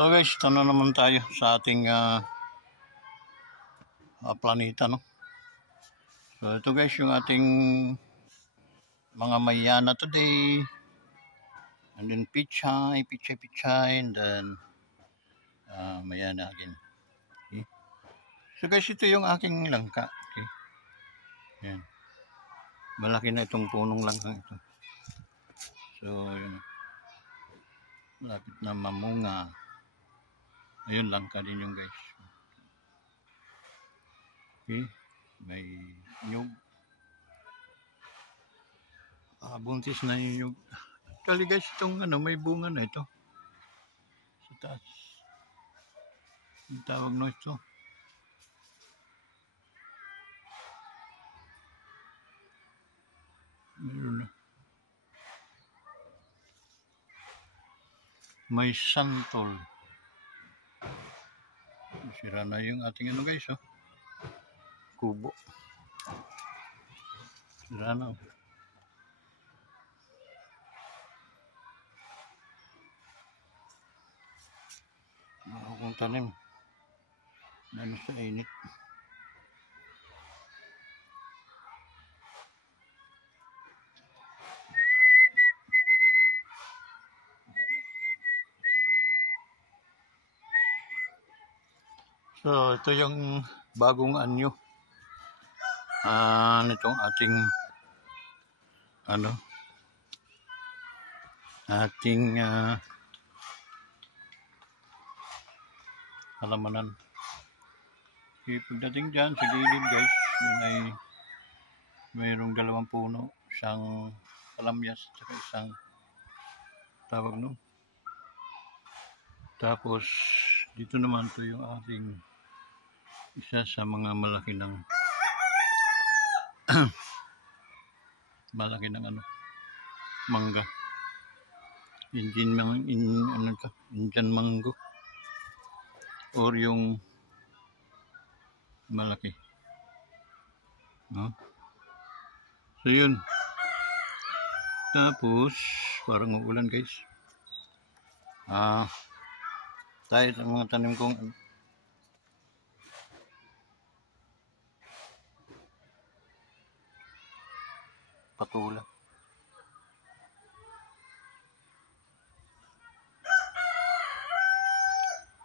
So guys, ito na naman tayo sa ating planeta, no? So ito guys, yung ating mga mayana today. And then pichay, and then mayana again. Okay. So guys, ito yung aking langka. Okay. Yan. Malaki na itong punong langka ito. So yun. Malapit na mamunga. Ayun, langka din yung guys. Okay. May nyug. Buntis na yung nyug. Actually guys, itong may bunga na ito. Sa taas. Yung tawag na ito. Meron na. May santol. Sira na yung ating guys, oh. Kubo. Sira na, oh. Kung tanim. Ano sa init. So, ito yung bagong anyo. Nitong ating halamanan. Okay, pagdating dyan sa gilid guys, yun ay mayroong 2 puno, isang kalamyas at isang tawag no. Tapos dito naman to yung ating isa sa mga malaki ng mangga. Indian mango or yung malaki. No? So yun. Tapos parang uulan guys. Tayo sa mga tanim kong patula.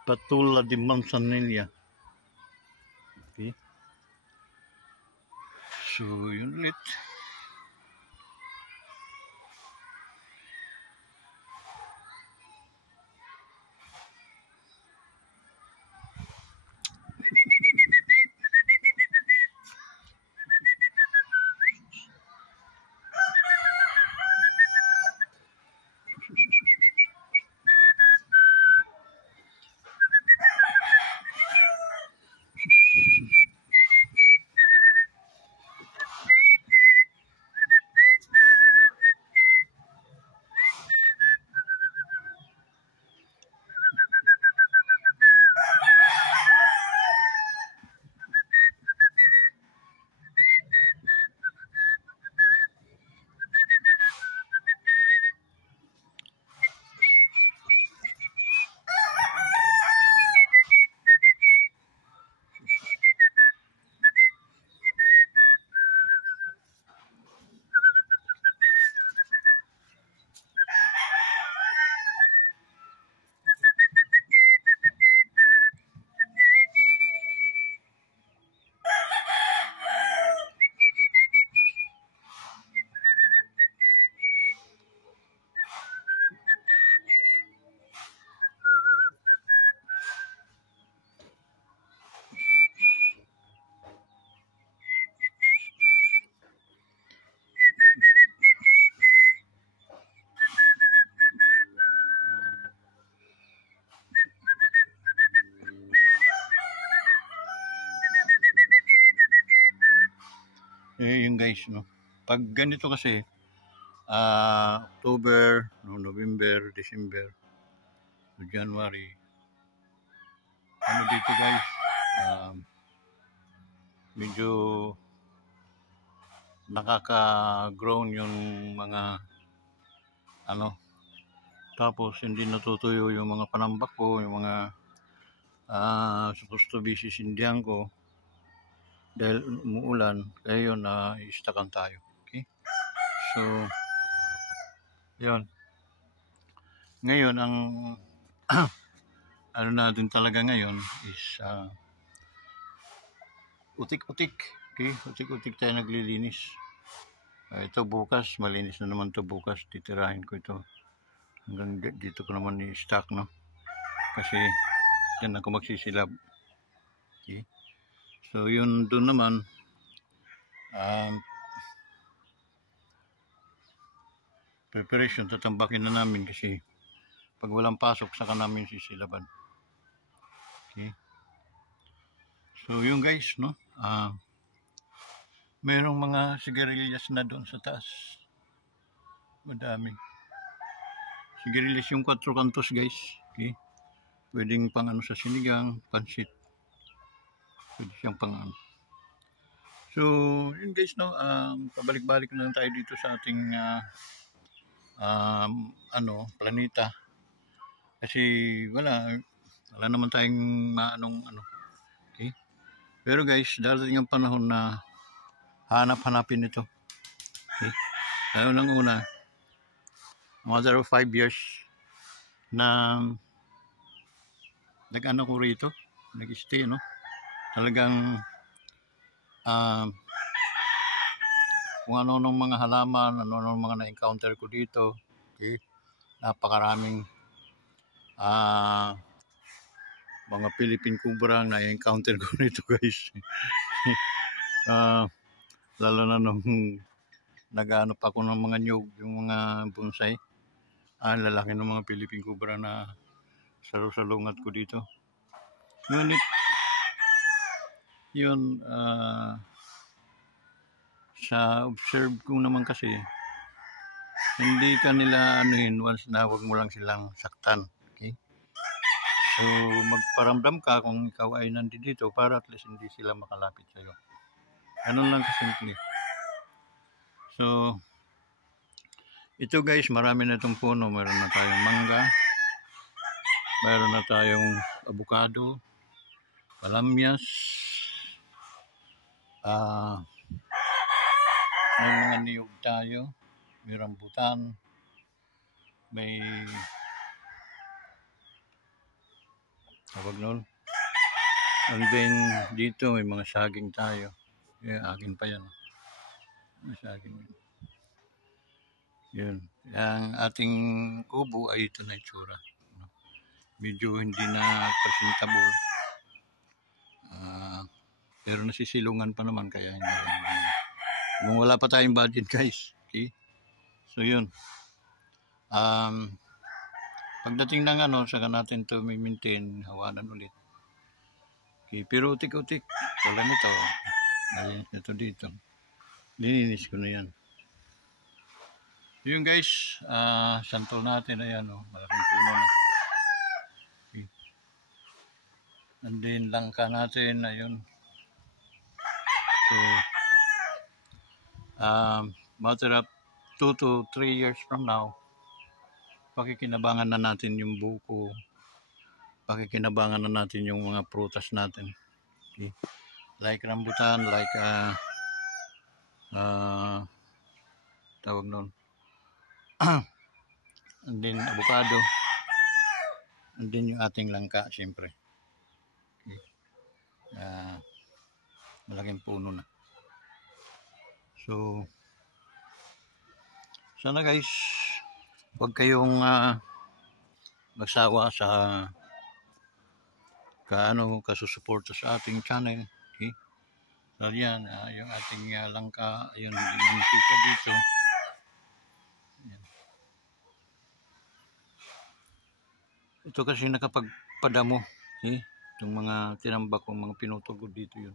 Patula di manzanilla. Okay. So yun ulit. Yung guys, no. Pag ganito kasi October, November, December, January. Dito guys, medyo nakaka-grown yung mga Tapos hindi natutuyo yung mga panambak ko, yung mga supposed to be sisindihan ko dahil umuulan, kaya yun i-stackan tayo. Okay? So, yun. Ngayon, ang ano natin talaga ngayon is utik-utik. Okay? Utik-utik tayo naglilinis. Ito bukas, malinis na naman to bukas. Titirahin ko ito. Hanggang dito ko naman i-stack, no? Kasi yan ako magsisilab. Okay? So, yun doon naman, preparation, tatambakin na namin kasi pag walang pasok, saka namin sisilaban. Okay? So, yun guys, no? Merong mga sigarilyas na doon sa taas. Madami. Sigarilyas yung 4 kantos, guys. Okay? Pwedeng pang ano sa sinigang, pansit. Pwede siyang pang ano. So, yun guys, no? Pabalik-balik na lang tayo dito sa ating planeta. Kasi wala naman tayong maanong ano. Okay? Pero guys, darating ang panahon na hanap-hanapin ito. Okay? Kaya unang-una, matter of 5 years na nag-ano ko rito, nag-stay, no? Talagang kung ano-anong mga halaman, ano-anong mga na-encounter ko dito. Okay? Napakaraming mga Philippine Cobra na-encounter ko nito, guys. Lalo na nung nag-ano pa ako ng mga nyug, yung mga bonsai. Lalaki ng mga Philippine Cobra na salungat ko dito. Ngunit yun, sa observe ko naman kasi, hindi ka nila anuhin once na wag mo lang silang saktan. Okay? So, magparamdam ka kung ikaw ay nandito para at least hindi sila makalapit sa'yo. Ganun lang kasimple. So, ito guys, marami na itong puno. Meron na tayong mangga, meron na tayong avocado, palamyas, may mga niyog tayo, may rambutan, may tawag nun. And then dito may mga saging tayo. Akin pa yan. May saging. Yun. Ang ating kubo ay ito na itsura. Medyo hindi na presentable. Pero nasisilungan pa naman kaya hindi. Kung wala pa tayong budget guys. Okay? So yun. Pagdating ng saka natin to maintain, hawanan ulit. Okay, pero utik-utik. Wala nito. Nalinis nito dito. Lininis ko na yan. So yun guys, santol natin, ayan malaking puno na. Okay. And then langka natin, ayun. So, matter of 2 to 3 years from now, pakikinabangan na natin yung buko, pakikinabangan na natin yung mga prutas natin. Okay. Like rambutan, like tawag nun, and then avocado, and then yung ating langka, syempre. Okay. Malaking puno na. So, sana guys, huwag kayong magsawa sa kasusuporta sa ating channel. Okay? So yan, yung ating langka, yung mantika dito. Yan. Ito kasi nakapagpadamo. Okay? Itong mga tinambak ko, mga pinutugod dito yun.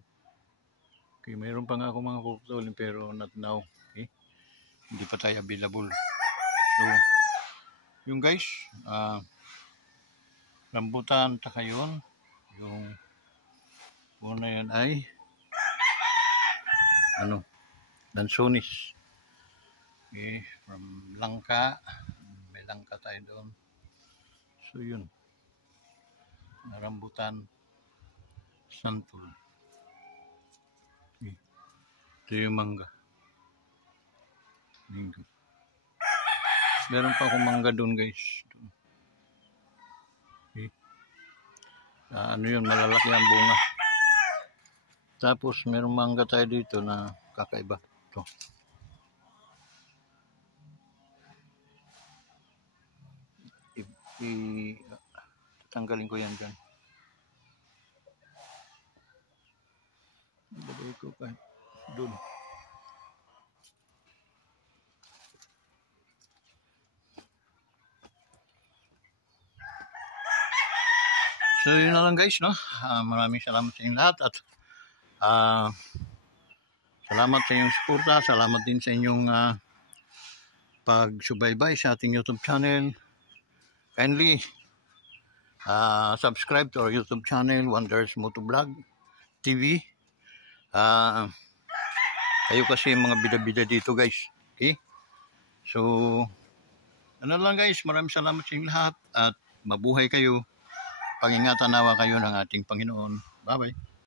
Okay, mayroon pa nga ako mga puputulin pero not now. Okay? Hindi pa tayo available. So, yung guys, rambutan, taka yun. Yung una yan ay Lansones. Okay, from langka. May langka tayo doon. So yun, rambutan santol. Ito yung mangga. Dito. Meron pa akong mangga doon guys. Ano yun, malalaki ang bunga. Tapos meron mangga tayo dito na kakaiba. Ito. Tatanggalin ko yan dyan. Ilagay ko kahit doon. So yun na lang guys, no? Maraming salamat sa inyong lahat at salamat sa inyong suporta, salamat din sa inyong pagsubaybay sa ating YouTube channel. Kindly subscribe to our YouTube channel, Wonders Motovlog TV. Kayo kasi mga bida-bida dito guys. Okay? So, ano lang guys, maraming salamat sa inyong lahat at mabuhay kayo. Pangingatan nawa kayo ng ating Panginoon. Bye-bye.